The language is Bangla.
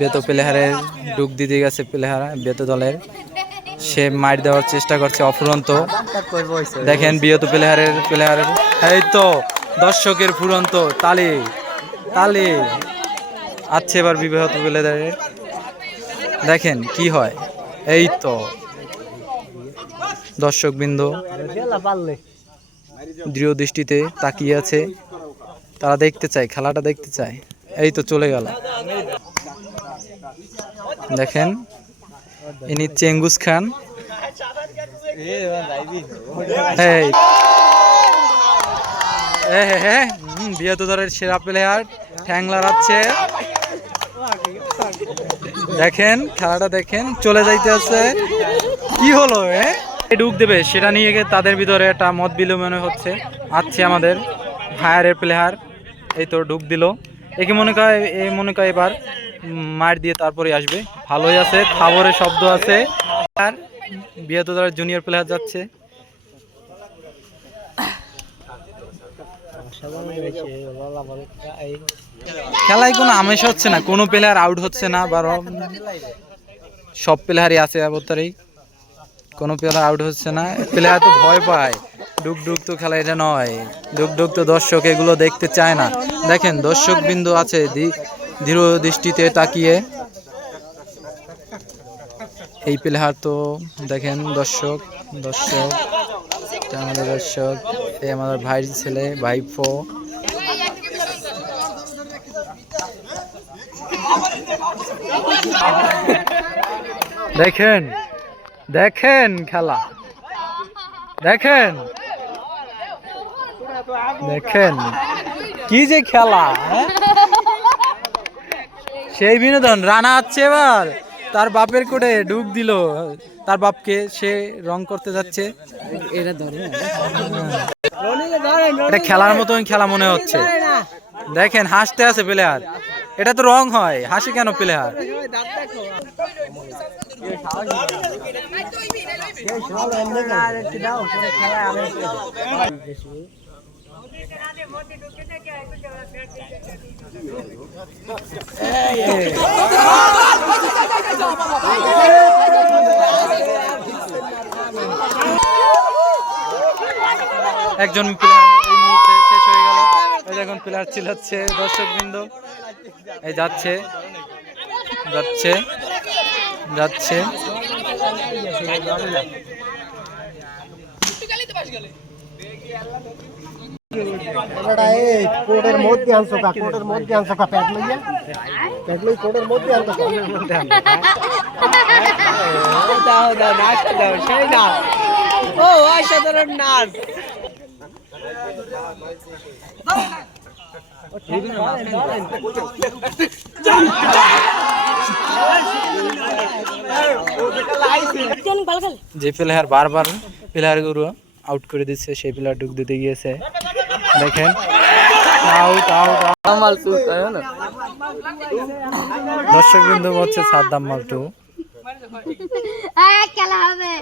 বেতো প্লেয়ারের ডুক দিতে গেছে প্লেয়ার বেতো দলের, সে মার দেওয়ার চেষ্টা করছে অফুরন্ত। দেখেন বিয়েতো প্লেয়ারের এই তো দর্শকের ফুরন্ত তালি তালি আছে এবার বিবাহিত প্লেয়ারের। দেখেন কি হয়, এই তো দর্শকবৃন্দ দৃঢ় দৃষ্টিতে তাকিয়ে আছে, তারা দেখতে চায়, খেলাটা দেখতে চায়। এই তো চলে গেল, দেখেন ইনি চেঙ্গুস খান। বিয়েতো দলের সেরা প্লেয়ার ঠ্যাং লড়াচ্ছে, দেখেন খেলাটা দেখেন, চলে যাইতে আছে। কি হলো ডুক দেবে সেটা নিয়ে গিয়ে তাদের ভিতরে একটা মত বিনিময় হচ্ছে। আছে আমাদের ফায়ারের প্লেয়ার, এই তো ডুক দিল, একে মনে করে এবার মার দিয়ে তারপরে আসবে। ভালোই আছে, খাবারের শব্দ আছে। আর বিয়েতো দলের জুনিয়র প্লেয়ার যাচ্ছে। খেলায় কোনো আমেজ হচ্ছে না, কোনো প্লেয়ার আউট হচ্ছে না, সব প্লেয়ারই আছে অবতারেই, কোনো প্লেয়ার আউট হচ্ছে না। প্লেয়ার তো ভয় পায়, ডুক ডুক তো খেলা এটা নয়, ডুক ডুক তো দর্শক এগুলো দেখতে চায় না। দেখেন দর্শক বিন্দু আছে দৃঢ় দৃষ্টিতে তাকিয়ে। এই প্লেয়ার তো দেখেন দর্শক দর্শক আমাদের দর্শক, এই আমাদের ভাইয়ের ছেলে ভাইপো। দেখেন দেখেন খেলা দেখেন দেখেন কি যে খেলা, সেই বিনোদন। রানা আছে এবার তার বাপের কোটে ডুব দিল, তার বাপকে সে রং করতে যাচ্ছে। এটা খেলার মতন খেলা মনে হচ্ছে। দেখেন হাসতে আছে প্লেয়ার, এটা তো রং হয়, হাসি কেন প্লেয়ার? একজন প্লেয়ার এই মুহূর্তে শেষ হয়ে গেল। এই দেখুন প্লেয়ার চিল্লাচ্ছে, দর্শকবৃন্দ এই যাচ্ছে যাচ্ছে যাচ্ছে। কোটের মধ্যে আনছো কা, কোটের মধ্যে আনছো কা, প্যাক লইয়া প্যাক লই কোটের মধ্যে আনছো কা। দাও দাও নাচ দাও, সেই না ও অসাধারণ নাচ। যে প্লেয়ার বারবার প্লেয়ার গুলো আউট করে দিচ্ছে, সেই প্লেয়ার ডুক দিতে গিয়েছে। দেখেন আউট আউট দর্শক বিন্দু বলছে সাদ্দাম মালটু। খেলা হবে।